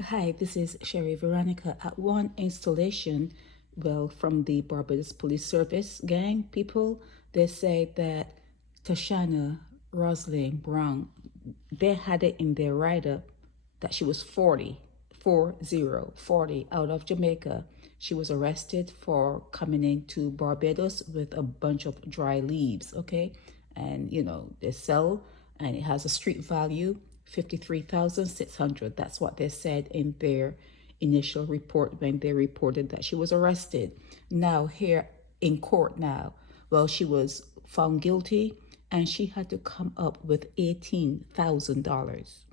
Hi, this is Sherry Veronica. At one installation, well, from the Barbados Police Service gang people, they say that TASHANA, ROSELYN Brown, they had it in their write-up that she was 40 out of Jamaica. She was arrested for coming into Barbados with a bunch of dry leaves, okay? And, they sell, and it has a street value, 53,600. That's what they said in their initial report when they reported that she was arrested. Now, here in court now, well, she was found guilty and she had to come up with $18,000.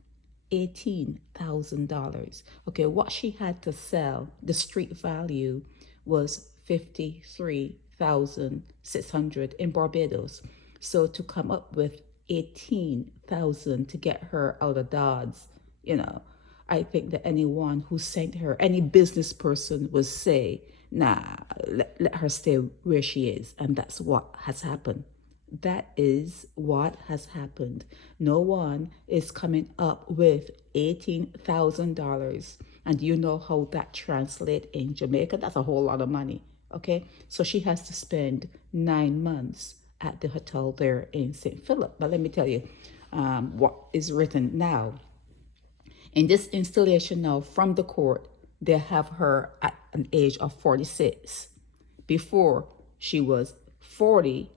$18,000. Okay, what she had to sell, the street value was 53,600 in Barbados. So to come up with 18,000 to get her out of Dodds, I think that anyone who sent her, any business person would say, nah, let her stay where she is. And that's what has happened. That is what has happened. No one is coming up with $18,000. And you know how that translates in Jamaica? That's a whole lot of money. Okay. So she has to spend 9 months at the hotel there in St. Philip. But let me tell you what is written now. In this installation now from the court, they have her at an age of 46. Before, she was 40.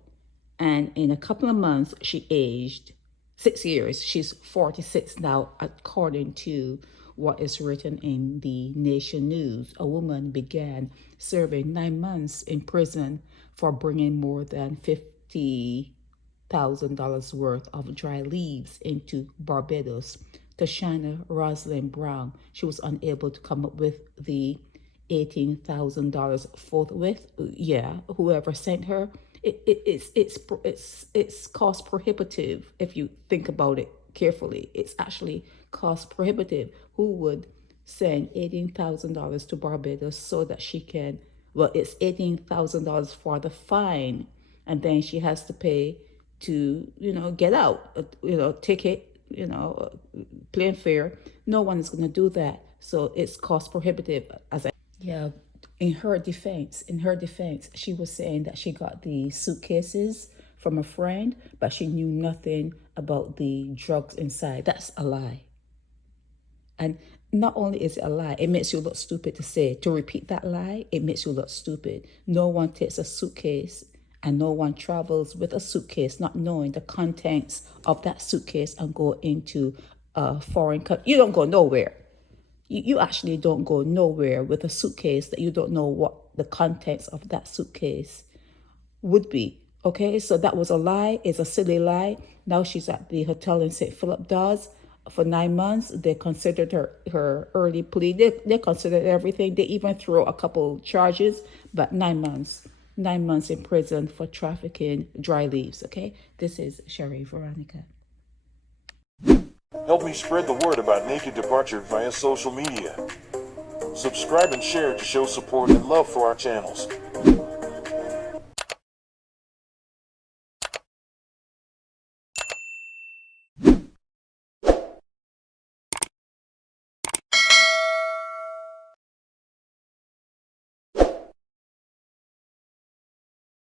And in a couple of months, she aged 6 years. She's 46 now, according to what is written in the Nation News. A woman began serving 9 months in prison for bringing more than $50,000 worth of dry leaves into Barbados. TASHANA ROSELYN Brown, she was unable to come up with the $18,000 forthwith. Yeah, whoever sent her, it's cost prohibitive. If you think about it carefully, it's actually cost prohibitive. Who would send $18,000 to Barbados so that she can, well, it's $18,000 for the fine, and then she has to pay to, get out, ticket, plane fare. No one is going to do that. So it's cost prohibitive. Yeah, in her defense, she was saying that she got the suitcases from a friend, but she knew nothing about the drugs inside. That's a lie. And not only is it a lie, it makes you look stupid to repeat that lie. It makes you look stupid. No one takes a suitcase and no one travels with a suitcase not knowing the contents of that suitcase and go into a foreign country. You don't go nowhere. You actually don't go nowhere with a suitcase that you don't know what the contents of that suitcase would be. Okay, so that was a lie. It's a silly lie. Now she's at the hotel in St. Philip Dodds for 9 months. They considered her early plea. They considered everything. They even threw a couple charges, but 9 months. 9 months in prison for trafficking dry leaves. Okay, this is Sherry Veronica. Help me spread the word about Naked Departure via social media. Subscribe and share to show support and love for our channels.